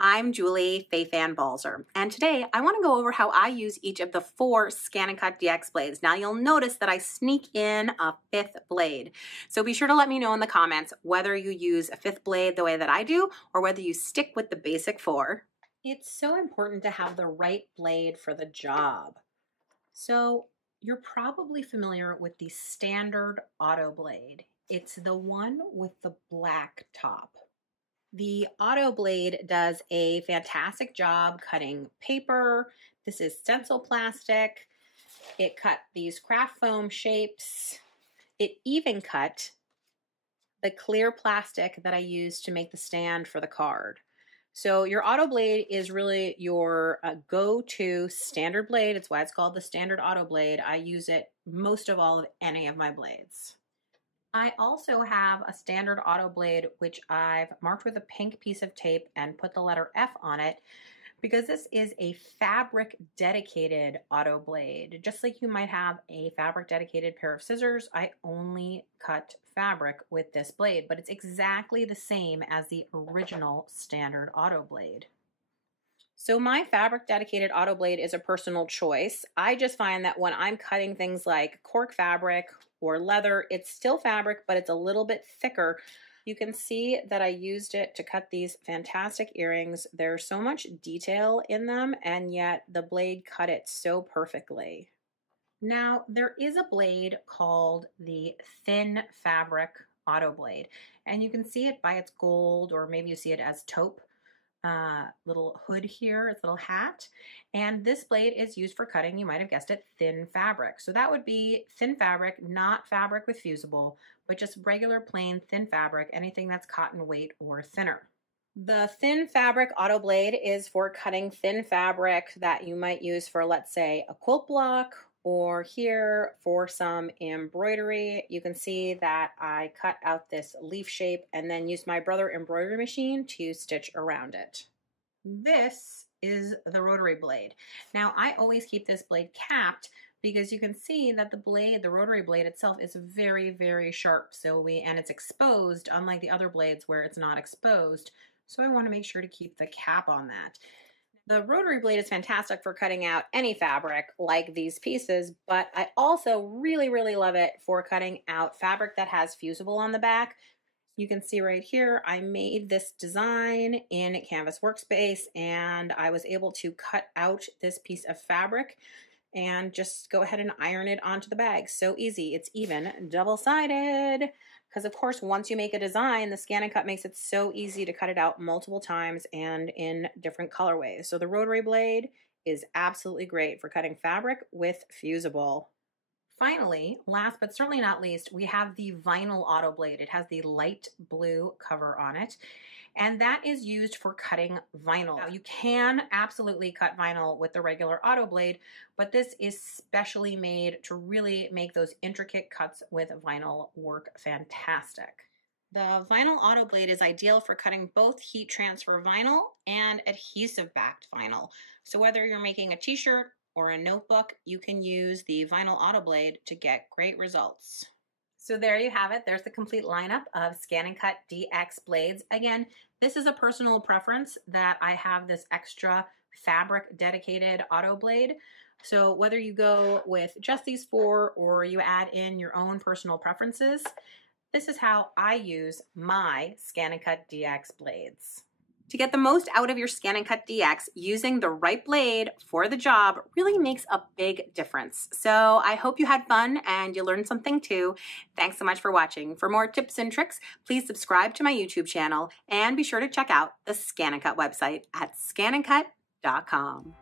I'm Julie Fei-Fan Balzer, and today I want to go over how I use each of the 4 ScanNCut DX blades. Now you'll notice that I sneak in a 5th blade, so be sure to let me know in the comments whether you use a 5th blade the way that I do or whether you stick with the basic 4. It's so important to have the right blade for the job. So you're probably familiar with the standard auto blade. It's the one with the black top. The auto blade does a fantastic job cutting paper. This is stencil plastic. It cut these craft foam shapes. It even cut the clear plastic that I used to make the stand for the card. So your auto blade is really your go-to standard blade. It's why it's called the standard auto blade. I use it most of all of any of my blades. I also have a standard auto blade which I've marked with a pink piece of tape and put the letter F on it because this is a fabric dedicated auto blade. Just like you might have a fabric dedicated pair of scissors, I only cut fabric with this blade, but it's exactly the same as the original standard auto blade. So my fabric dedicated auto blade is a personal choice. I just find that when I'm cutting things like cork fabric or leather, it's still fabric, but it's a little bit thicker. You can see that I used it to cut these fantastic earrings. There's so much detail in them, and yet the blade cut it so perfectly. Now, there is a blade called the thin fabric auto blade, and you can see it by its gold, or maybe you see it as taupe. Little hood here, its little hat, and this blade is used for cutting, you might have guessed it, thin fabric. So that would be thin fabric, not fabric with fusible, but just regular plain thin fabric, anything that's cotton weight or thinner. The thin fabric auto blade is for cutting thin fabric that you might use for, let's say, a quilt block, or here for some embroidery. You can see that I cut out this leaf shape and then used my Brother embroidery machine to stitch around it. This is the rotary blade. Now I always keep this blade capped because you can see that the blade, the rotary blade itself, is very, very sharp. And it's exposed, unlike the other blades where it's not exposed. So I want to make sure to keep the cap on that. The rotary blade is fantastic for cutting out any fabric like these pieces, but I also really, really love it for cutting out fabric that has fusible on the back. You can see right here, I made this design in Canvas Workspace, and I was able to cut out this piece of fabric and just go ahead and iron it onto the bag. So easy. It's even double-sided. Because of course, once you make a design, the ScanNCut makes it so easy to cut it out multiple times and in different colorways. So the rotary blade is absolutely great for cutting fabric with fusible. Finally, last but certainly not least, we have the vinyl auto blade. It has the light blue cover on it, and that is used for cutting vinyl. Now, you can absolutely cut vinyl with the regular auto blade, but this is specially made to really make those intricate cuts with vinyl work fantastic. The vinyl auto blade is ideal for cutting both heat transfer vinyl and adhesive backed vinyl. So whether you're making a t-shirt or a notebook, you can use the vinyl auto blade to get great results. So there you have it. There's the complete lineup of ScanNCut DX blades. Again, this is a personal preference that I have this extra fabric dedicated auto blade. So whether you go with just these 4 or you add in your own personal preferences, this is how I use my ScanNCut DX blades. To get the most out of your ScanNCut DX, using the right blade for the job really makes a big difference. So I hope you had fun and you learned something too. Thanks so much for watching. For more tips and tricks, please subscribe to my YouTube channel and be sure to check out the ScanNCut website at ScanNCut.com.